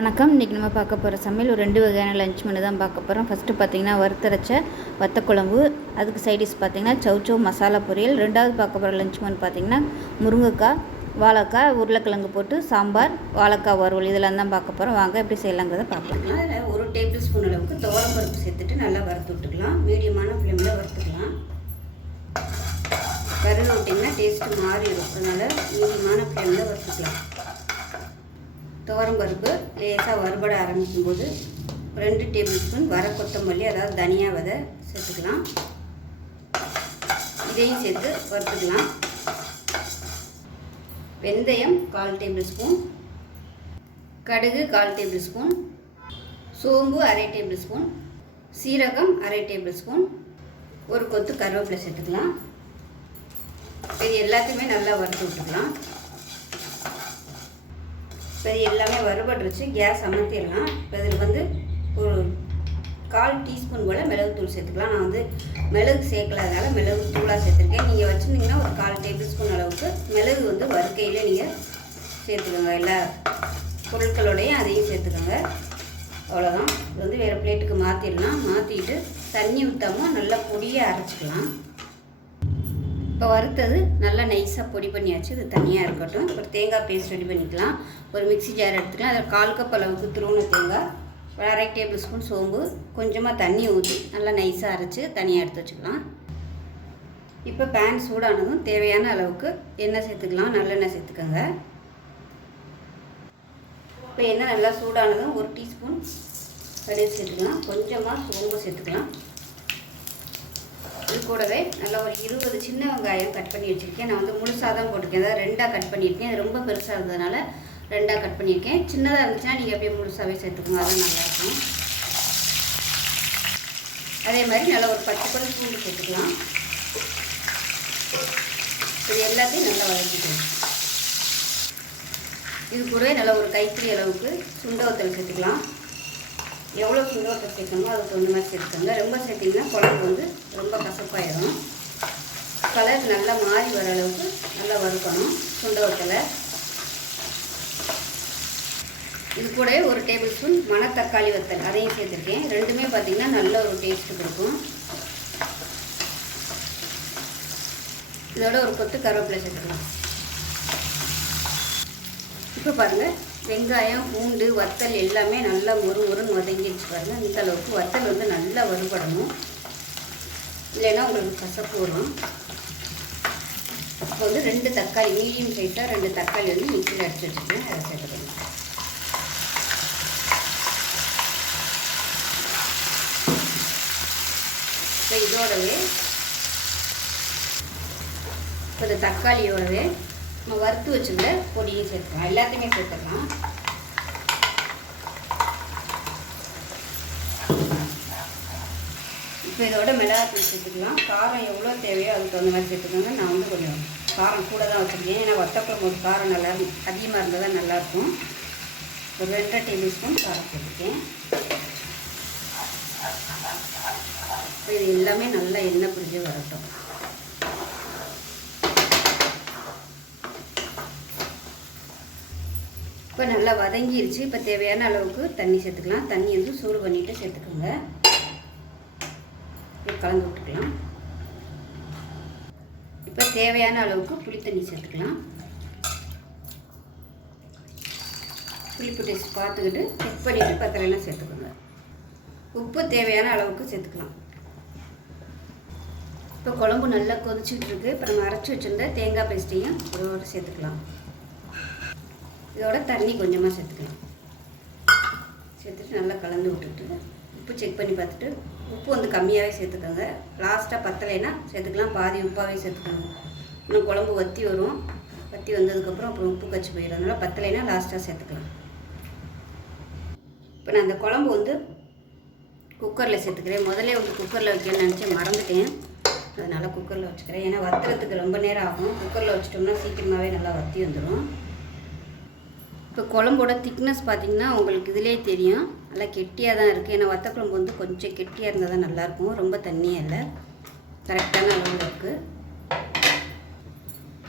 வணக்கம். இன்றைக்கி நம்ம பார்க்க போகிற சமையல் ஒரு 2 வகையான லஞ்ச் மெனு தான் பார்க்க போகிறோம். ஃபஸ்ட்டு பார்த்திங்கன்னா வறுத்தரைச்ச வத்த குழம்பு, அதுக்கு சைடிஷ் பார்த்திங்கன்னா chow மசாலா பொரியல். ரெண்டாவது பார்க்க போகிற லஞ்ச் மெனு பார்த்திங்கன்னா முருங்கைக்காய், வாழைக்காய், உருளைக்கிழங்கு போட்டு சாம்பார், வாழைக்காய் வறுவல் இதெல்லாம் தான் பார்க்க போகிறோம். வாங்க எப்படி செய்யலாங்கிறத பார்க்கலாம். அதில் 1 டேபிள் ஸ்பூன் அளவுக்கு துவரம்பருப்பு சேர்த்துட்டு நல்லா வறுத்து விட்டுக்கலாம். மீடியமான ஃப்ளேமில் வறுத்துக்கலாம். கருது விட்டிங்கன்னா டேஸ்ட்டு மாறிடும், அதனால் மீடியமான ஃப்ளேமில் வறுத்துக்கலாம். துவரம்பருப்பு லேசாக வறுபட ஆரம்பிக்கும் போது 2 டேபிள் ஸ்பூன் வர கொத்தமல்லி, அதாவது தனியா விதை சேர்த்துக்கலாம். இதையும் சேர்த்து வறுத்துக்கலாம். வெந்தயம் 1/4 டேபிள் ஸ்பூன், கடுகு 1/4 டேபிள் ஸ்பூன், சோம்பு 1/2 டேபிள் ஸ்பூன், சீரகம் 1/2 டேபிள் ஸ்பூன், ஒரு கொத்து கருவேப்பிலை சேர்த்துக்கலாம். இது எல்லாத்தையுமே நல்லா வறுத்து விட்டுக்கலாம். இப்போ இது எல்லாமே வறுபட்டுருச்சு, கேஸ் அமர்த்திடலாம். இப்போ இதில் ஒரு 1/4 டீஸ்பூன் போல் மிளகுத்தூள் சேர்த்துக்கலாம். நான் மிளகு சேர்க்கலாதனால மிளகு தூளாக சேர்த்துருக்கேன். நீங்கள் வச்சுருந்தீங்கன்னா ஒரு 1/4 டேபிள் ஸ்பூன் அளவுக்கு மிளகு வறுக்கையில் நீங்கள் சேர்த்துக்கோங்க. எல்லா பொருட்களோடையும் அதையும் சேர்த்துக்கோங்க. அவ்வளோதான். இது வேறு பிளேட்டுக்கு மாற்றிடலாம். மாற்றிட்டு தண்ணி ஊற்றாமல் நல்லா பொடியை அரைச்சிக்கலாம். இப்போ வறுத்தது நல்லா நைஸாக பொடி பண்ணியாச்சு. இது தனியாக இருக்கட்டும். ஒரு தேங்காய் பேஸ்ட் ரெடி பண்ணிக்கலாம். ஒரு மிக்ஸி ஜார் எடுத்துக்கலாம். அதில் 1/4 கப் அளவுக்கு துருவன தேங்காய், 1/2 டேபிள் ஸ்பூன் சோம்பு, கொஞ்சமாக தண்ணி ஊற்றி நல்லா நைஸாக அரைச்சி தனியாக எடுத்து வச்சுக்கலாம். இப்போ பேன் சூடானதும் தேவையான அளவுக்கு எண்ணெய் சேர்த்துக்கலாம். நல்லெண்ணெய் சேர்த்துக்கோங்க. இப்போ எண்ணெய் நல்லா சூடானதும் 1 டீஸ்பூன் கடுகு சேர்த்துக்கலாம். கொஞ்சமாக சோம்பு சேர்த்துக்கலாம். இது கூடவே நல்லா ஒரு 20 சின்ன வெங்காயம் கட் பண்ணி வச்சுருக்கேன். நான் முழுசாக தான் போட்டிருக்கேன், அதாவது 2ஆக கட் பண்ணியிருக்கேன். இது ரொம்ப பெருசாக இருந்ததுனால 2ஆக கட் பண்ணியிருக்கேன். சின்னதாக இருந்துச்சுன்னா நீங்கள் அப்படியே முழுசாகவே சேர்த்துக்கோங்க, அதான் நல்லாயிருக்கும். அதே மாதிரி நல்லா ஒரு 10 பல் பூண்டு சேர்த்துக்கலாம். இது எல்லாத்தையும் நல்லா வதக்கிக்கலாம். இது கூடவே நல்லா ஒரு கைப்பிடி அளவுக்கு சுண்ட வத்தல் சேர்த்துக்கலாம். எவ்வளோ சுண்டவத்தை சேர்க்கணுமோ அதுக்கு தகுந்த மாதிரி சேர்த்துக்கோங்க. ரொம்ப சேர்த்திங்கன்னா குழம்பு ரொம்ப கசப்பாயிடும். கலர் நல்லா மாறி வர அளவுக்கு நல்லா வறுக்கணும் சுண்டவத்தில். இது கூட ஒரு டேபிள் ஸ்பூன் மணத்தக்காளி வத்தல் அதையும் சேர்த்துருக்கேன். ரெண்டுமே பார்த்திங்கன்னா நல்ல ஒரு டேஸ்ட்டு கொடுக்கும். இதோட ஒரு கொத்து கருவேப்பிலை சேர்த்துக்கலாம். இப்போ பாருங்கள், வெங்காயம், பூண்டு, வத்தல் எல்லாமே நல்லா முறுமுறுன்னு வதங்கிடுச்சு பாருங்கள். இந்த அளவுக்கு வத்தல் நல்லா வறுபடணும், இல்லைன்னா உங்களுக்கு கசப்பு வரும். இப்போ 2 தக்காளி, மீடியம் சைஸாக 2 தக்காளி மிக்சியில் அடிச்சு வச்சுருக்கேன். அதை சேர்த்துக்கணும். இப்போ இதோடவே இப்போ இந்த தக்காளியோடவே நம்ம வறுத்து வச்சுருந்த பொடியும் சேர்த்துக்கலாம். எல்லாத்தையுமே சேர்த்துக்கலாம். இப்போ இதோட மிளகாத்தூள் சேர்த்துக்கலாம். காரம் எவ்வளோ தேவையோ அதுக்கு தகுந்த மாதிரி சேர்த்துக்கோங்க. நான் கொஞ்சம் காரம் கூட தான் வச்சுருக்கேன். ஏன்னா வத்தக்குழம்பு காரம் நல்லா அதிகமாக இருந்தால் தான் நல்லாயிருக்கும். ஒரு 2 டேபிள் ஸ்பூன் காரம் சேர்த்துக்கேன். இப்போ இது எல்லாமே நல்லா எண்ணெய் பிடிச்சி வரட்டும். இப்போ நல்லா வதங்கிருச்சு. இப்போ தேவையான அளவுக்கு தண்ணி சேர்த்துக்கலாம். தண்ணி சூடு பண்ணிவிட்டு சேர்த்துக்கோங்க. கலந்து விட்டுக்கலாம். இப்போ தேவையான அளவுக்கு புளி தண்ணி சேர்த்துக்கலாம். புளிப்பு டேஸ்ட் பார்த்துக்கிட்டு செக் பண்ணிவிட்டு பத்தலைலாம் சேர்த்துக்கோங்க. உப்பு தேவையான அளவுக்கு சேர்த்துக்கலாம். இப்போ குழம்பு நல்லா கொதிச்சுட்டு இருக்கு. இப்போ நம்ம அரைச்சி வச்சுருந்த தேங்காய் பேஸ்ட்டையும் இதோட சேர்த்துக்கலாம். இதோட தண்ணி கொஞ்சமாக சேர்த்துக்கலாம். சேர்த்துட்டு நல்லா கலந்து விட்டுட்டு உப்பு செக் பண்ணி பார்த்துட்டு உப்பு கம்மியாகவே சேர்த்துக்கோங்க. லாஸ்ட்டாக பத்தலைன்னா சேர்த்துக்கலாம். பாதி உப்பாகவே சேர்த்துக்கோங்க. இன்னும் குழம்பு வற்றி வரும். வற்றி வந்ததுக்கப்புறம் அப்புறம் உப்பு கச்சி போயிடும். அதனால் பத்தலைன்னா லாஸ்ட்டாக சேர்த்துக்கலாம். இப்போ நான் அந்த குழம்பு குக்கரில் சேர்த்துக்கிறேன். முதல்ல குக்கரில் வைக்கணும்னு நினச்சேன், மறந்துட்டேன். அதனால் குக்கரில் வச்சுக்கிறேன். ஏன்னா வத்துறதுக்கு ரொம்ப நேரம் ஆகும். குக்கரில் வச்சிட்டோம்னா சீக்கிரமாகவே நல்லா வற்றி வந்துடும். இப்போ குழம்போட திக்னஸ் பார்த்திங்கன்னா உங்களுக்கு இதிலே தெரியும், நல்லா கெட்டியாக தான் இருக்குது. ஏன்னா வத்த குழம்பு கொஞ்சம் கெட்டியாக இருந்தால் தான் நல்லாயிருக்கும். ரொம்ப தண்ணியாக இல்லை, கரெக்டான அளவில் இருக்குது.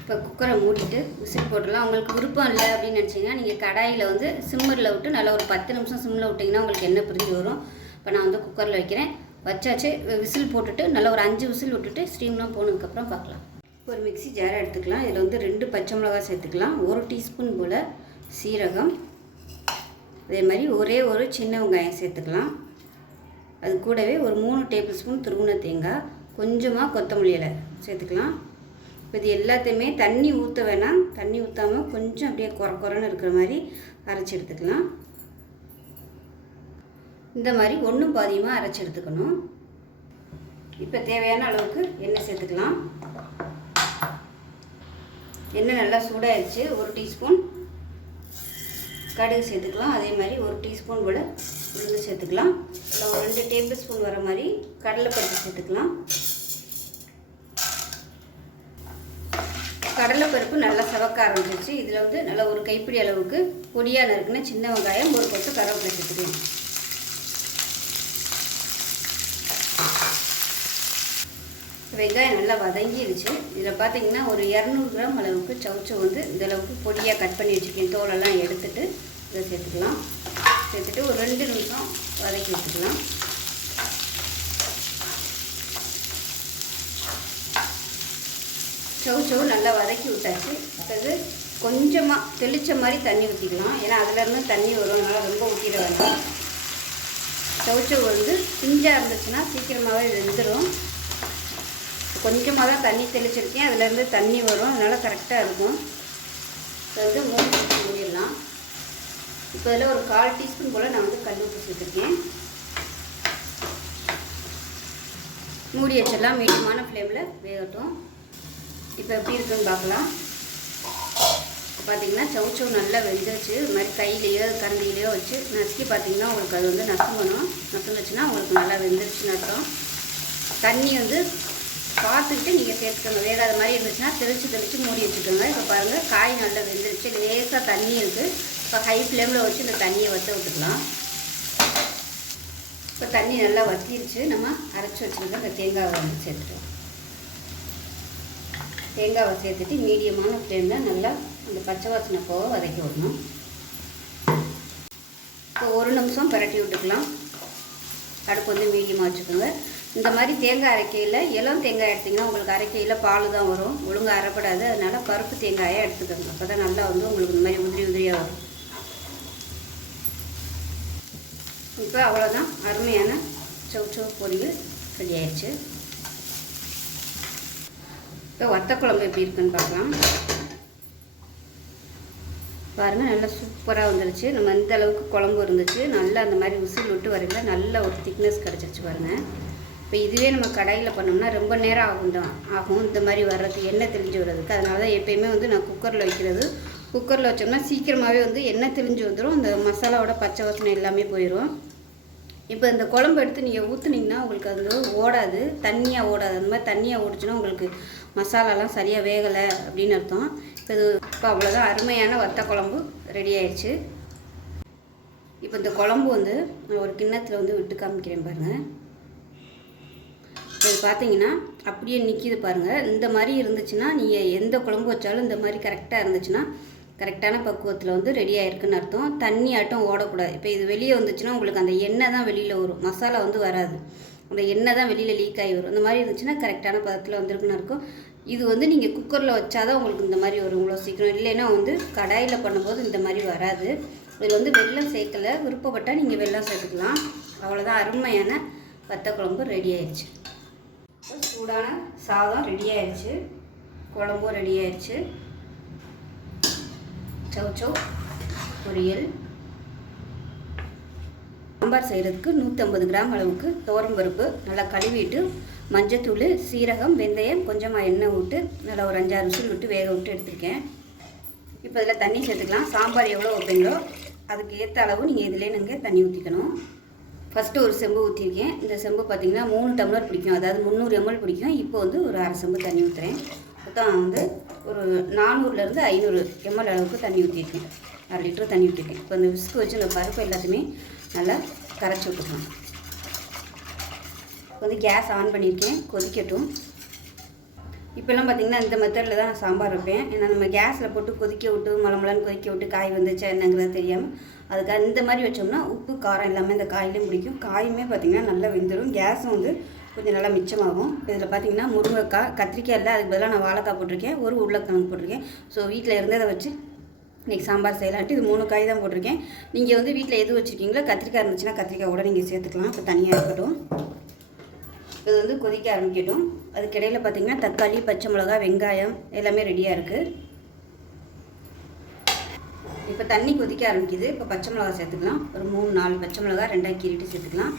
இப்போ இப்போ குக்கரை மூடிட்டு விசில் போட்டுடலாம். உங்களுக்கு விருப்பம் இல்லை அப்படின்னு நினச்சிங்கன்னா நீங்கள் கடாயில் வந்து சிம்மரில் விட்டு நல்லா ஒரு 10 நிமிஷம் சிம்மில் விட்டிங்கன்னா உங்களுக்கு எண்ணெய் பிரிஞ்சு வரும். இப்போ நான் வந்து குக்கரில் வைக்கிறேன். வச்சாச்சு. விசில் போட்டுட்டு நல்லா ஒரு 5 விசில் விட்டுட்டு ஸ்டீம்லாம் போனதுக்கப்புறம் பார்க்கலாம். ஒரு மிக்ஸி ஜாரை எடுத்துக்கலாம். இதில் வந்து 2 பச்சை மிளகாய் சேர்த்துக்கலாம். 1 டீஸ்பூன் போல் சீரகம், அதே மாதிரி ஒரே ஒரு சின்ன வெங்காயம் சேர்த்துக்கலாம். அது கூடவே ஒரு 3 டேபிள் ஸ்பூன் துருவின தேங்காய், கொஞ்சமாக கொத்தமல்லி இலை சேர்த்துக்கலாம். இப்போ இது எல்லாத்தையுமே தண்ணி ஊற்ற வேணாம். தண்ணி ஊற்றாமல் கொஞ்சம் அப்படியே குறன்னு இருக்கிற மாதிரி அரைச்சி எடுத்துக்கலாம். இந்த மாதிரி ஒன்றும் பாதியமாக அரைச்சி எடுத்துக்கணும். இப்போ தேவையான அளவுக்கு எண்ணெய் சேர்த்துக்கலாம். எண்ணெய் நல்லா சூடாகிடுச்சு. 1 டீஸ்பூன் கடுகு சேர்த்துக்கலாம். அதே மாதிரி 1 டீஸ்பூன் போல் உளுந்து சேர்த்துக்கலாம். இல்லை ஒரு 2 டேபிள் ஸ்பூன் வர மாதிரி கடலைப்பருப்பு சேர்த்துக்கலாம். கடலைப்பருப்பு நல்லா சவக்க ஆரம்பிச்சிருச்சு. இதில் வந்து நல்லா ஒரு கைப்பிடி அளவுக்கு பொடியாக நறுக்குன்னா சின்ன வெங்காயம், ஒரு கொத்து கருவேப்பிலை சேர்த்துக்கலாம். வெங்காயம் நல்லா வதங்கிடுச்சு. இதில் பார்த்தீங்கன்னா ஒரு 200 கிராம் அளவுக்கு chow வந்து இந்த அளவுக்கு பொடியாக கட் பண்ணி வச்சுருக்கேன். தோலெல்லாம் எடுத்துட்டு இதை சேர்த்துக்கலாம். சேர்த்துட்டு ஒரு 2 நிமிஷம் வதக்கி வச்சுக்கலாம். chow நல்லா வதக்கி விட்டாச்சு. அடுத்தது கொஞ்சமாக தெளித்த மாதிரி தண்ணி ஊற்றிக்கலாம். ஏன்னா அதிலேருந்து தண்ணி வரும். அதனால் ரொம்ப ஊற்றிட வேண்டாம். chow வந்து பிஞ்சாக இருந்துச்சுன்னா சீக்கிரமாகவே வெந்துடும். கொஞ்சமாக தான் தண்ணி தெளிச்சிருக்கேன். அதுலேருந்து தண்ணி வரும். அதனால் கரெக்டாக இருக்கும். இப்போ வந்து மூடிடலாம். இப்போ இதில் ஒரு 1/4 டீஸ்பூன் போல் நான் வந்து கல் உப்பு சேர்த்துருக்கேன். மூடி வச்சிடலாம். மீடியமான ஃப்ளேமில் வேகட்டும். இப்போ எப்படி இருக்குன்னு பார்க்கலாம். பார்த்தீங்கன்னா chow நல்லா வெந்துருச்சு. இது மாதிரி கையிலையோ கரண்டிலையோ வச்சு நசுக்கி பார்த்தீங்கன்னா உங்களுக்கு அது வந்து நசுங்குச்சுன்னா உங்களுக்கு நல்லா வெந்துருச்சுன்னு அர்த்தம். தண்ணி வந்து பார்த்துக்கிட்டு நீங்கள் சேர்த்துக்கோங்க. வேகாத மாதிரி இருந்துச்சுன்னா தெளித்து மூடி வச்சுக்கோங்க. இப்போ பாருங்கள் காய் நல்லா வெந்துருச்சு. லேசாக தண்ணி இருக்குது. இப்போ ஹை ஃப்ளேமில் வச்சு இந்த தண்ணியை வற்ற விட்டுக்கலாம். இப்போ தண்ணி நல்லா வற்றிருச்சு. நம்ம அரைச்சி வச்சுருக்க இந்த தேங்காவை வந்து சேர்த்துக்கலாம். தேங்காவை சேர்த்துட்டு மீடியமான ஃப்ளேமில் நல்லா அந்த பச்சை வாசனை போக வதக்கி விடணும். இப்போ 1 நிமிஷம் பரட்டி விட்டுக்கலாம். அடுப்பு வந்து மீடியமாக வச்சுக்கோங்க. இந்த மாதிரி தேங்காய் அரைக்கையில் இளம் தேங்காய் எடுத்திங்கன்னா உங்களுக்கு அரைக்கையில் பால் தான் வரும். ஒழுங்காக அரைப்படாது. அதனால் கருப்பு தேங்காயை எடுத்துக்கோங்க. அப்போ தான் நல்லா வந்து உங்களுக்கு இந்த மாதிரி உதிரியாக வரும். இப்போ அவ்வளோதான். அருமையான chow பொரியல் ரெடி ஆயிடுச்சு. இப்போ வத்த குழம்பு எப்படி இருக்குன்னு பார்க்கலாம். பாருங்கள் நல்லா சூப்பராக வந்துருச்சு. நம்ம இந்த அளவுக்கு குழம்பு இருந்துச்சு. நல்லா அந்த மாதிரி விசில் விட்டு வரையில் நல்ல ஒரு திக்னஸ் கிடச்சிருச்சு பாருங்கள். இப்போ இதுவே நம்ம கடாயில் பண்ணோம்னா ரொம்ப நேரம் ஆகும் இந்த மாதிரி வர்றதுக்கு, எண்ணெய் தெளிஞ்சு வர்றதுக்கு. அதனால தான் எப்போயுமே வந்து நான் குக்கரில் வைக்கிறது. குக்கரில் வச்சோம்னா சீக்கிரமாகவே வந்து எண்ணெய் தெளிஞ்சு வந்துடும். இந்த மசாலாவோட பச்சை வாசனை எல்லாமே போயிடும். இப்போ இந்த குழம்பு எடுத்து நீங்கள் ஊற்றுனீங்கன்னா உங்களுக்கு அது ஓடாது, தண்ணியாக ஓடாது. அந்த மாதிரி தண்ணியாக ஓடிச்சுன்னா உங்களுக்கு மசாலாலாம் சரியாக வேகலை அப்படின்னு அர்த்தம். இப்போ அவ்வளோதான். அருமையான வத்த குழம்பு ரெடி ஆயிடுச்சு. இப்போ இந்த குழம்பு வந்து நான் ஒரு கிண்ணத்தில் வந்து விட்டு காமிக்கிறேன் பாருங்கள். இது பார்த்தீங்கன்னா அப்படியே நிற்கிது பாருங்கள். இந்த மாதிரி இருந்துச்சுன்னா நீங்கள் எந்த குழம்பு வச்சாலும் இந்த மாதிரி கரெக்டாக இருந்துச்சுன்னா கரெக்டான பக்குவத்தில் வந்து ரெடி ஆகிருக்குன்னு அர்த்தம். தண்ணி ஆட்டம் ஓடக்கூடாது. இப்போ இது வெளியே வந்துச்சுன்னா உங்களுக்கு அந்த எண்ணெய் தான் வெளியில் வரும், மசாலா வந்து வராது. அந்த எண்ணெய் தான் வெளியில் லீக் ஆகி வரும். இந்த மாதிரி இருந்துச்சுன்னா கரெக்டான பதத்தில் வந்துருக்குன்னு இருக்கும். இது வந்து நீங்கள் குக்கரில் வச்சாதான் உங்களுக்கு இந்த மாதிரி வரும் இவ்வளோ சீக்கிரம். இல்லைன்னா வந்து கடாயில் பண்ணும்போது இந்த மாதிரி வராது. இதில் வந்து வெல்லம் சேர்க்கலை. விருப்பப்பட்டால் நீங்கள் வெல்லம் சேர்த்துக்கலாம். அவ்வளோதான். அருமையான வத்த குழம்பு ரெடி ஆயிடுச்சு. சூடான சாதம் ரெடி ஆயிடுச்சு. குழம்பும் ரெடி ஆயிடுச்சு. chow பொரியல். சாம்பார் செய்கிறதுக்கு 150 கிராம் அளவுக்கு துவரம்பருப்பு நல்லா கழுவிட்டு மஞ்சத்தூள், சீரகம், வெந்தயம், கொஞ்சமாக எண்ணெய் விட்டு நல்லா ஒரு 5-6 விசில் விட்டு வேக விட்டு எடுத்துருக்கேன். இப்போ இதில் தண்ணி சேர்த்துக்கலாம். சாம்பார் எவ்வளோ வைப்பீங்களோ அதுக்கு ஏற்ற அளவு நீங்கள் தண்ணி ஊற்றிக்கணும். ஃபஸ்ட்டு ஒரு செம்பு ஊற்றிருக்கேன். இந்த செம்பு பார்த்திங்கன்னா 3 டம்ளர் பிடிக்கும். அதாவது 300 ml பிடிக்கும். இப்போ வந்து ஒரு அரை செம்பு தண்ணி ஊற்றுறேன். மொத்தம் வந்து ஒரு 400லேருந்து 500 ml அளவுக்கு தண்ணி ஊற்றிருக்கேன். 1/2 லிட்டர் தண்ணி ஊற்றிருக்கேன். இப்போ இந்த விஸ்கு வச்சு இந்த பருப்பு எல்லாத்தையுமே நல்லா கரைச்சி விட்டுக்கலாம். இப்போ வந்து கேஸ் ஆன் பண்ணியிருக்கேன். கொதிக்கட்டும். இப்போல்லாம் பார்த்திங்கன்னா இந்த மெத்தடில் தான் நான் சாம்பார் வைப்பேன். ஏன்னா நம்ம கேஸில் போட்டு கொதிக்க விட்டு மலமலன்னு கொதிக்க விட்டு காய் வந்துச்சா என்னங்கிறது தெரியாமல் அதுக்காக இந்த மாதிரி வச்சோம்னா உப்பு காரம் எல்லாமே இந்த காயிலையும் பிடிக்கும். காயுமே பார்த்திங்கன்னா நல்லா வெந்துடும், கேஸும் வந்து கொஞ்சம் நல்லா மிச்சமாகும். இதில் பார்த்திங்கன்னா முருங்கைக்காய், கத்திரிக்காய் இல்லை, அதுக்கு பதிலாக நான் வாழைக்காய் போட்டிருக்கேன், ஒரு உருளைக்கிழங்கு போட்டிருக்கேன். ஸோ வீட்டில் இருந்ததை வச்சு இன்றைக்கி சாம்பார் செய்யலான்ட்டு இது 3 காய் தான் போட்டிருக்கேன். நீங்கள் வந்து வீட்டில் எது வச்சுருக்கீங்களோ கத்திரிக்காய் இருந்துச்சுன்னா கத்திரிக்காய் கூட நீங்கள் சேர்த்துக்கலாம். இப்போ தனியாக இருக்கட்டும். இது வந்து கொதிக்க ஆரம்பிக்கட்டும். அதுக்கிடையில் பார்த்திங்கன்னா தக்காளி, பச்சை மிளகா, வெங்காயம் எல்லாமே ரெடியாக இருக்குது. இப்போ தண்ணி கொதிக்க ஆரம்பிக்குது. இப்போ பச்சை மிளகா சேர்த்துக்கலாம். ஒரு 3-4 பச்சை மிளகா 2ஆக கீறிட்டு சேர்த்துக்கலாம்.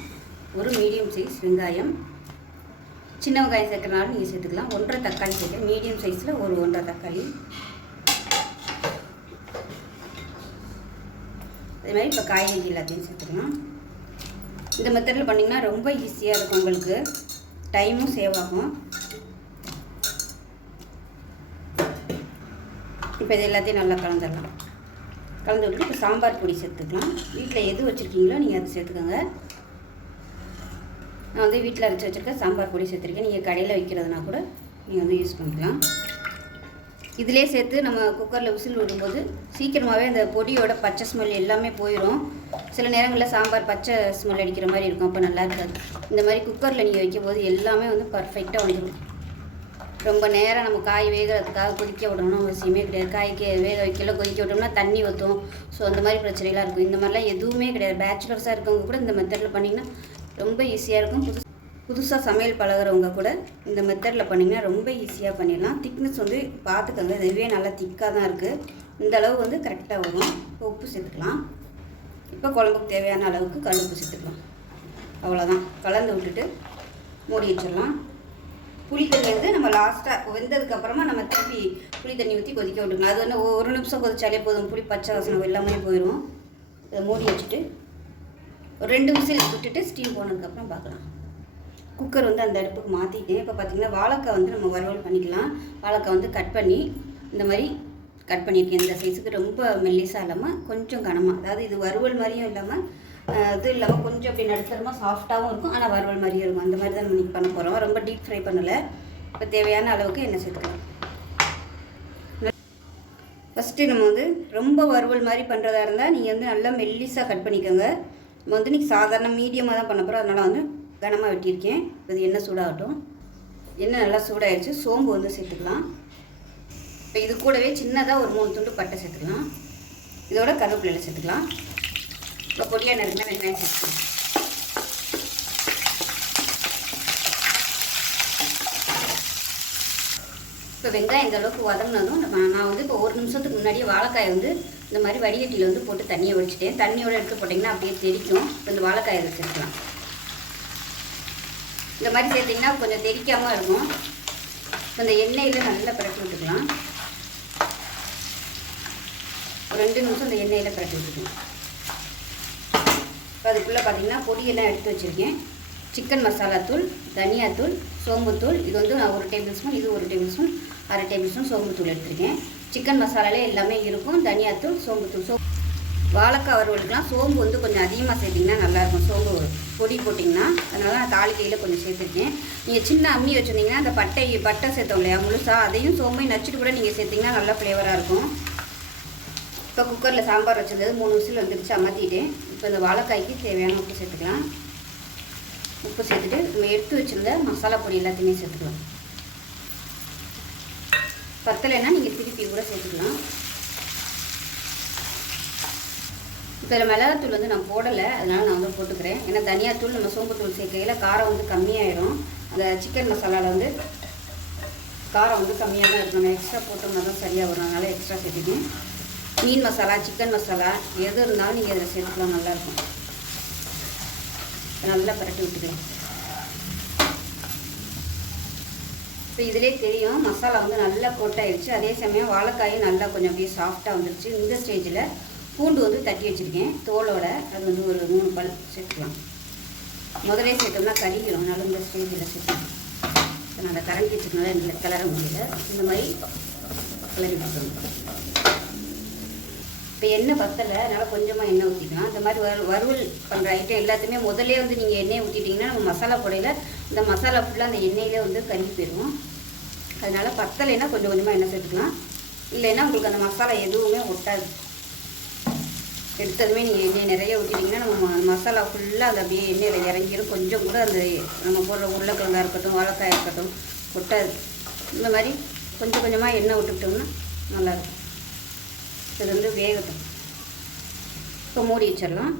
ஒரு மீடியம் சைஸ் வெங்காயம், சின்ன வெங்காயம் சேர்க்குறனாலும் நீங்கள் சேர்த்துக்கலாம். 1.5 தக்காளி சேர்த்து மீடியம் சைஸில் ஒரு 1.5 தக்காளி. அதே மாதிரி இப்போ காய்கறி எல்லாத்தையும் சேர்த்துக்கலாம். இந்த மெத்தடில் பண்ணிங்கன்னா ரொம்ப ஈஸியாக இருக்கும், உங்களுக்கு டைமும் சேவ் ஆகும். இப்போ இது எல்லாத்தையும் நல்லா கலந்துடலாம். கலந்து விட்டு இப்போ சாம்பார் பொடி சேர்த்துக்கலாம். வீட்டில் எது வச்சுருக்கீங்களோ நீங்கள் அதை சேர்த்துக்கோங்க. நான் வந்து வீட்டில் அரைச்சி வச்சுருக்க சாம்பார் பொடி சேர்த்துருக்கேன். நீங்கள் கடையில் வைக்கிறதுனா கூட நீங்கள் வந்து யூஸ் பண்ணிக்கலாம். இதிலே சேர்த்து நம்ம குக்கரில் விசில் விடும்போது சீக்கிரமாகவே அந்த பொடியோட பச்சை ஸ்மெல் எல்லாமே போயிடும். சில நேரங்களில் சாம்பார் பச்சை ஸ்மெல் அடிக்கிற மாதிரி இருக்கும், அப்போ நல்லா இருக்காது. இந்த மாதிரி குக்கரில் நீங்கள் வைக்கும்போது எல்லாமே வந்து பர்ஃபெக்டாக வந்துடும். ரொம்ப நேரம் நம்ம காய் வேகிறதுக்காக கொதிக்க விடணும் அவசியமே கிடையாது. காய்க்கு வேக வைக்கல கொதிக்க விட்டோம்னா தண்ணி ஊற்றும். ஸோ அந்த மாதிரி பிரச்சனைலாம் இருக்கும். இந்த மாதிரிலாம் எதுவுமே கிடையாது. பேச்சுலர்ஸாக இருக்கவங்க கூட இந்த மெத்தடில் பண்ணிங்கன்னா ரொம்ப ஈஸியாக இருக்கும். புதுசாக சமையல் பழகிறவங்க கூட இந்த மெத்தடில் பண்ணிங்கன்னா ரொம்ப ஈஸியாக பண்ணிடலாம். திக்னஸ் வந்து பார்த்துக்கோங்க, இதுவே நல்லா திக்காக தான் இருக்குது. இந்த அளவு வந்து கரெக்டாக வரும். இப்போ உப்பு சேர்த்துக்கலாம். இப்போ குழம்புக்கு தேவையான அளவுக்கு கல் உப்பு சேர்த்துக்கலாம். அவ்வளோதான். கலந்து விட்டுட்டு மூடி வச்சிடலாம். புளி தண்ணி வந்து நம்ம லாஸ்ட்டாக வெந்ததுக்கப்புறமா நம்ம திருப்பி புளி தண்ணி ஊற்றி கொதிக்க விட்டுக்கலாம். அது வந்து 1 நிமிஷம் கொதிச்சாலே போதும், புளி பச்சை வாசனை எல்லாமே போயிடும். இதை மூடி வச்சுட்டு ஒரு 2 விசில் விட்டுட்டு ஸ்டீம் போனதுக்கப்புறம் பார்க்கலாம். குக்கர் வந்து அந்த அடுப்புக்கு மாற்றிட்டேன். இப்போ பார்த்திங்கன்னா வாழைக்காய் வந்து நம்ம வறுவல் பண்ணிக்கலாம். வாழைக்காய் வந்து கட் பண்ணி இந்த மாதிரி கட் பண்ணியிருக்கேன். இந்த சைஸுக்கு ரொம்ப மெல்லிஸாக இல்லாமல் கொஞ்சம் கனமாக, அதாவது இது வறுவல் மாதிரியும் இல்லாமல் இது இல்லாமல் கொஞ்சம் அப்படி நடுத்தரமாக சாஃப்டாகவும் இருக்கும், ஆனால் வறுவல் மாதிரியும் இருக்கும். அந்த மாதிரி தான் நம்ம இன்னைக்கு பண்ண போகிறோம். ரொம்ப டீப் ஃப்ரை பண்ணலை. இப்போ தேவையான அளவுக்கு எண்ணெய் சேர்த்துக்கலாம். ஃபஸ்ட்டு நம்ம வந்து ரொம்ப வறுவல் மாதிரி பண்ணுறதா இருந்தால் நீங்கள் வந்து நல்லா மெல்லிஸாக கட் பண்ணிக்கோங்க. நம்ம வந்து இன்றைக்கி சாதாரண மீடியமாக தான் பண்ண போகிறோம், அதனால் வந்து கனமாக வெட்டியிருக்கேன். இப்போ இது எண்ணெய் சூடாகட்டும். எண்ணெய் நல்லா சூடாகிடுச்சு. சோம்பு வந்து சேர்த்துக்கலாம். இப்போ இது கூடவே சின்னதாக ஒரு 3 துண்டு பட்டை சேர்த்துக்கலாம். இதோட கருவேப்பிலை சேர்த்துக்கலாம். இப்போ பொடியாக நறுக்கினா வெங்காயம் சேர்த்துக்கலாம். இப்போ வெங்காயம் இந்த அளவுக்கு வதங்கினதும் நான் வந்து இப்போ 1 நிமிஷத்துக்கு முன்னாடியே வாழைக்காயை வந்து இந்த மாதிரி வடிகட்டியில் வந்து போட்டு தண்ணியை வடிச்சிட்டேன். தண்ணியோடு எடுத்து போட்டிங்கன்னா அப்படியே தெரிக்கும். இப்போ இந்த வாழைக்காயை இதை சேர்த்துக்கலாம். இந்த மாதிரி சேர்த்திங்கன்னா கொஞ்சம் தெரிக்காமல் இருக்கும். இப்போ இந்த எண்ணெயில் நல்லா பிரட்டி விட்டுக்கலாம். ஒரு 2 நிமிஷம் இந்த எண்ணெயில் பிரட்டி விட்டுக்கலாம். இப்போ அதுக்குள்ளே பார்த்திங்கன்னா பொடியெல்லாம் எடுத்து வச்சுருக்கேன். சிக்கன் மசாலா தூள், தனியாத்தூள், சோம்புத்தூள், இது வந்து நான் 1 டேபிள் ஸ்பூன், இது 1 டேபிள் ஸ்பூன், 1/2 டேபிள் ஸ்பூன் சோம்புத்தூள் எடுத்துருக்கேன். சிக்கன் மசாலாலே எல்லாமே இருக்கும். தனியாத்தூள், சோம்புத்தூள். வாழைக்காய் வறுவலுக்குலாம் சோம்பு வந்து கொஞ்சம் அதிகமாக சேர்த்திங்கன்னா நல்லாயிருக்கும். சோம்பு பொடி போட்டிங்கன்னா, அதனால நான் தாளிக்கையில் கொஞ்சம் சேர்த்துருக்கேன். நீங்கள் சின்ன அம்மி வச்சுருந்தீங்கன்னா அந்த பட்டை சேர்த்தோம் இல்லையா முழுசாக, அதையும் சோம்பையும் நச்சுட்டு கூட நீங்கள் சேர்த்திங்கன்னா நல்லா ஃப்ளேவராக இருக்கும். இப்போ குக்கரில் சாம்பார் வச்சுருந்தது 3 விசில் வந்துடுச்சு, அமர்த்திட்டேன். இப்போ இந்த வாழைக்காய்க்கு தேவையான உப்பு சேர்த்துக்கலாம். உப்பு சேர்த்துட்டு நம்ம எடுத்து வச்சுருந்த மசாலா பொடி எல்லாத்தையுமே சேர்த்துக்கலாம். பத்தலைன்னா நீங்கள் திருப்பி கூட சேர்த்துக்கலாம். இப்போ இதில் மிளகாத்தூள் வந்து நான் போடலை, அதனால் நான் வந்து போட்டுக்கிறேன். ஏன்னா தனியாத்தூள் நம்ம சோம்புத்தூள் சேர்க்கையில் காரம் வந்து கம்மியாயிடும். அந்த சிக்கன் மசாலாவில் வந்து காரம் வந்து கம்மியாக தான் இருக்கும். நம்ம எக்ஸ்ட்ரா போட்டோம்னா தான் சரியாக வரும், அதனால் எக்ஸ்ட்ரா சேர்த்துக்கேன். மீன் மசாலா, சிக்கன் மசாலா எது இருந்தாலும் நீங்கள் இதில் சேர்த்துக்கலாம், நல்லாயிருக்கும். நல்லா பரட்டி விட்டுக்கலாம். இப்போ இதிலே தெரியும் மசாலா வந்து நல்லா கோட்டாயிடுச்சு. அதே சமயம் வாழைக்காயும் நல்லா கொஞ்சம் அப்படியே சாஃப்டாக வந்துடுச்சு. இந்த ஸ்டேஜில் பூண்டு வந்து தட்டி வச்சுருக்கேன் தோலோட, அது வந்து ஒரு 3 பல் சேர்த்துக்கலாம். முதலே சேர்த்தோம்னா கறிக்கிறோம், அதனால இந்த ஸ்டேஜில் சேர்த்துக்கலாம். இப்போ நான் அதை கரண்டி வச்சுக்கனால இல்லை கிளற முடியல, இந்த மாதிரி கிளறி விட்டுருவோம். இப்போ எண்ணெய் பத்தலை, அதனால் கொஞ்சமாக எண்ணெய் ஊற்றிக்கலாம். இந்த மாதிரி வறுவல் பண்ணுற ஐட்டம் எல்லாத்தையுமே முதலே வந்து நீங்கள் எண்ணெய் ஊற்றிட்டிங்கன்னா நம்ம மசாலா பொடையில் இந்த மசாலா ஃபுல்லாக அந்த எண்ணெயிலே வந்து கருகி போயிடுவோம். அதனால் பத்தலைன்னா கொஞ்சம் கொஞ்சமாக எண்ணெய் சேர்த்துக்கலாம். இல்லைன்னா உங்களுக்கு அந்த மசாலா எதுவுமே ஒட்டாது. எடுத்ததுமே நீங்கள் எண்ணெய் நிறைய ஊற்றிட்டிங்கன்னா நம்ம மசாலா ஃபுல்லாக அது அப்படியே எண்ணெயில் இறங்கிடும். கொஞ்சம் கூட அந்த நம்ம போடுற உருளைக்கிழங்காக இருக்கட்டும், வாழைக்காயாக இருக்கட்டும் ஒட்டாது. இந்த மாதிரி கொஞ்சம் கொஞ்சமாக எண்ணெய் விட்டுக்கிட்டோம்னா நல்லாயிருக்கும். இது வந்து வேகட்டும். இப்போ மூடி வச்சிடலாம்.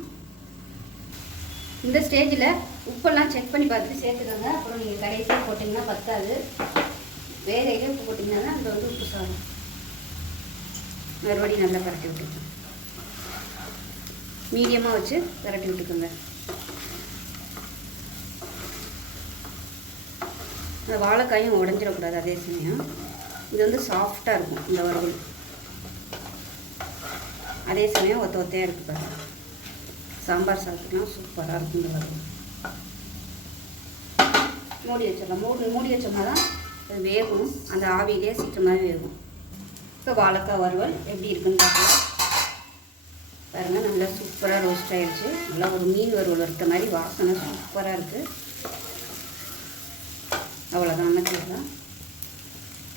இந்த ஸ்டேஜில் உப்பெல்லாம் செக் பண்ணி பார்த்துட்டு சேர்த்துக்கோங்க. அப்புறம் நீங்கள் கடைசியாக போட்டிங்கன்னா பத்தாது. வேகையிலே உப்பு போட்டிங்கன்னா தான் அது வந்து உப்பு சாரும். மறுபடியும் நல்லா பரட்டி விட்டுக்கோங்க. மீடியமாக வச்சு பரட்டி விட்டுக்கோங்க. அந்த வாழைக்காயும் உடஞ்சிடக்கூடாது. அதே சமயம் இது வந்து சாஃப்டாக இருக்கும் இந்த வறுவல். அதே சமயம் ஒத்த ஒத்தையாக இருக்குது பாருங்க. சாம்பார் சாப்பிட்டுலாம் சூப்பராக இருக்கும் இந்த வறுவல். மூடி வச்சிடலாம். மூடி வச்சோம்னா தான் அது வேகும். அந்த ஆவியிலே சீக்கிரமாக வேகும். இப்போ வாழைக்காய் வறுவல் எப்படி இருக்குன்னு பார்க்கலாம். பாருங்கள், நல்லா சூப்பராக ரோஸ்ட் ஆகிடுச்சு. நல்லா ஒரு மீன் வறுவல் இருக்க மாதிரி வாசனை சூப்பராக இருக்குது. அவ்வளோதான், அமர்த்திடலாம்.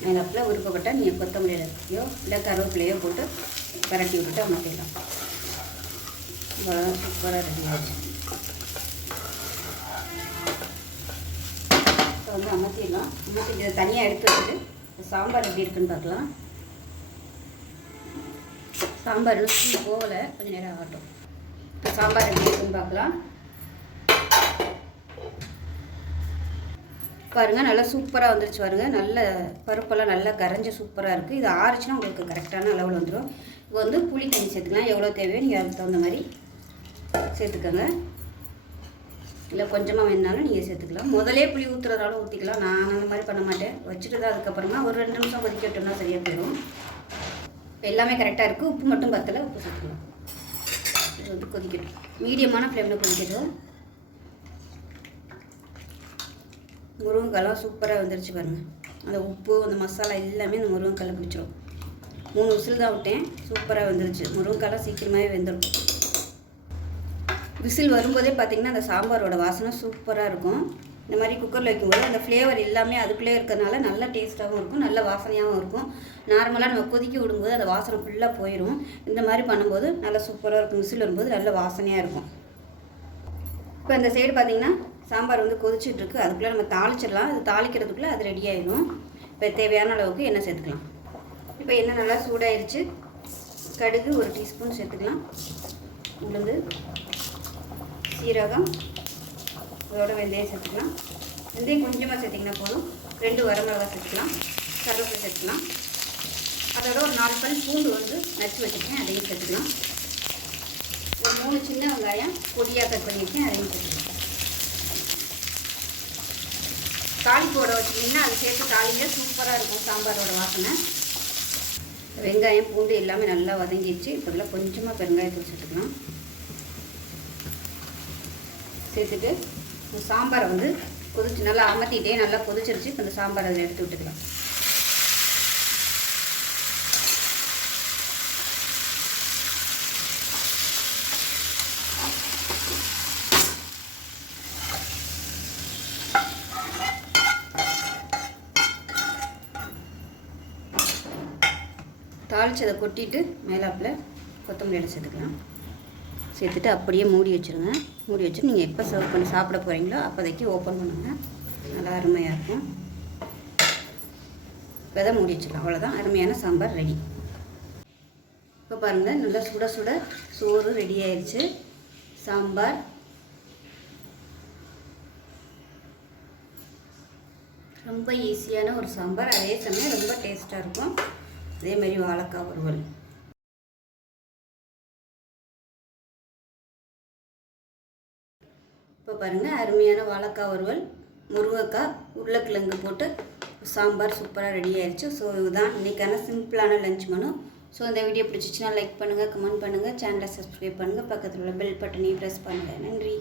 மேலப்பில் விருப்பப்பட்டால் நீங்கள் கொத்தமல்லியோ இல்லை கருவேப்பிலையோ போட்டு பரட்டி விட்டுட்டு அமர்த்திடலாம். அவ்வளோதான், சூப்பராக ரெடி ஆகிடுச்சு. இப்போ வந்து அமர்த்திடலாம். அமர்த்திட்டு தனியாக எடுத்து வச்சுட்டு சாம்பார் எப்படி இருக்குன்னு பார்க்கலாம். சாம்பார் போகலை, கொஞ்சம் நேரம் ஆகட்டும். இப்போ சாம்பார் எப்படி இருக்குன்னு பார்க்கலாம். பாருங்கள், நல்லா சூப்பராக வந்துருச்சு. பாருங்கள், நல்ல பருப்பெல்லாம் நல்லா கரைஞ்சி சூப்பராக இருக்குது. இது ஆறுச்சுன்னா உங்களுக்கு கரெக்டான அளவில் வந்துடும். இப்போ வந்து புளி தண்ணி சேர்த்துக்கலாம். எவ்வளோ தேவையோ நீங்கள் அதுக்கு தகுந்த மாதிரி சேர்த்துக்கோங்க. இல்லை கொஞ்சமாக வேணுனாலும் நீங்கள் சேர்த்துக்கலாம். முதலே புளி ஊற்றுறதாலும் ஊற்றிக்கலாம். நான் அந்த மாதிரி பண்ண மாட்டேன். வச்சுட்டு தான் அதுக்கப்புறமா ஒரு 2 நிமிஷம் கொதிக்க விட்டோம்னா சரியாக போயிடும். இப்போ எல்லாமே கரெக்டாக இருக்குது. உப்பு மட்டும் பத்தலை, உப்பு சேர்த்துக்கலாம். இது வந்து கொதிக்கட்டும். மீடியமான ஃப்ளேமில் கொதிக்கட்டும். முருங்கைக்காலாம் சூப்பராக வந்துருச்சு பாருங்கள். அந்த உப்பு அந்த மசாலா எல்லாமே அந்த முருங்கைக்காயில் பிடிச்சிடும். 3 விசில் தான் விட்டேன். சூப்பராக வந்துருச்சு. முருங்கைக்காலாம் சீக்கிரமாகவே வெந்துடும். விசில் வரும்போதே பார்த்திங்கன்னா அந்த சாம்பாரோட வாசனை சூப்பராக இருக்கும். இந்த மாதிரி குக்கரில் வைக்கும்போது அந்த ஃப்ளேவர் எல்லாமே அதுக்குள்ளே இருக்கிறதுனால நல்ல டேஸ்ட்டாகவும் இருக்கும், நல்ல வாசனையாகவும் இருக்கும். நார்மலாக நம்ம கொதிக்க விடும்போது அந்த வாசனை ஃபுல்லாக போயிடும். இந்த மாதிரி பண்ணும்போது நல்லா சூப்பராக இருக்கும். விசில் வரும்போது நல்ல வாசனையாக இருக்கும். இப்போ இந்த சைடு பார்த்திங்கன்னா சாம்பார் வந்து கொதிச்சிட்ருக்கு. அதுக்குள்ளே நம்ம தாளிச்சிடலாம். அது தாளிக்கிறதுக்குள்ளே அது ரெடி ஆகிடும். இப்போ தேவையான அளவுக்கு எண்ணெய் சேர்த்துக்கலாம். இப்போ எண்ணெய் நல்லா சூடாயிருச்சு. கடுகு 1 டீஸ்பூன் சேர்த்துக்கலாம். உளுந்து, சீரகம், அதோட வெந்தயம் சேர்த்துக்கலாம். வெந்தயம் கொஞ்சமாக சேர்த்திங்கன்னா போதும். 2 வரமிளகாய் சேர்த்துக்கலாம். கருவேப்பிலை சேர்த்துக்கலாம். அதோட ஒரு 4 பல் பூண்டு வந்து நச்சு வச்சுருக்கேன், அதையும் சேர்த்துக்கலாம். ஒரு 3 சின்ன வெங்காயம் பொடியாக கட் பண்ணியிருக்கேன், அதையும் சேர்த்துக்கலாம். தாளிப்போட வச்சிங்கன்னா அதை சேர்த்து தாளிங்க சூப்பராக இருக்கும் சாம்பாரோட வாசனை. வெங்காயம் பூண்டு எல்லாமே நல்லா வதங்கிடுச்சு. இப்போ இதில் கொஞ்சமாக பெருங்காயத்தூள் சேர்த்துக்கலாம். சேர்த்துட்டு சாம்பாரை வந்து கொதிச்சு நல்லா அமர்த்திட்டே நல்லா கொதிச்சிருச்சு. இப்போ இந்த சாம்பாரை அதில் எடுத்து விட்டுக்கலாம். தாளிச்சதை கொட்டிட்டு மேலாப்பில் கொத்தமல்லி இலை சேர்த்துக்கலாம். சேர்த்துட்டு அப்படியே மூடி வச்சுருங்க. மூடி வச்சு நீங்கள் எப்போ சர்வ் பண்ணி சாப்பிட போகிறீங்களோ அப்போதைக்கு ஓப்பன் பண்ணுங்கள். நல்லா அருமையாக இருக்கும். இப்போ தான் மூடி வச்சுக்கலாம். அவ்வளோதான், அருமையான சாம்பார் ரெடி. இப்போ பாருங்கள், நல்லா சுட சுட சோறு ரெடி ஆயிடுச்சு. சாம்பார் ரொம்ப ஈஸியான ஒரு சாம்பார், அதே சமயம் ரொம்ப டேஸ்ட்டாக இருக்கும். அதே மாதிரி வாழைக்காய் வறுவல். இப்போ பாருங்கள், அருமையான வாழைக்காய் வறுவல், முருங்கைக்காய், உருளைக்கிழங்கு போட்டு சாம்பார் சூப்பராக ரெடி ஆயிடுச்சு. ஸோ இதுதான் இன்றைக்கான சிம்பிளான லஞ்ச் மெனு. ஸோ இந்த வீடியோ பிடிச்சிச்சின்னா லைக் பண்ணுங்கள், கமெண்ட் பண்ணுங்கள், சேனலை சப்ஸ்கிரைப் பண்ணுங்கள், பக்கத்தில் உள்ள பெல் பட்டனையும் ப்ரெஸ் பண்ணுங்கள். நன்றி.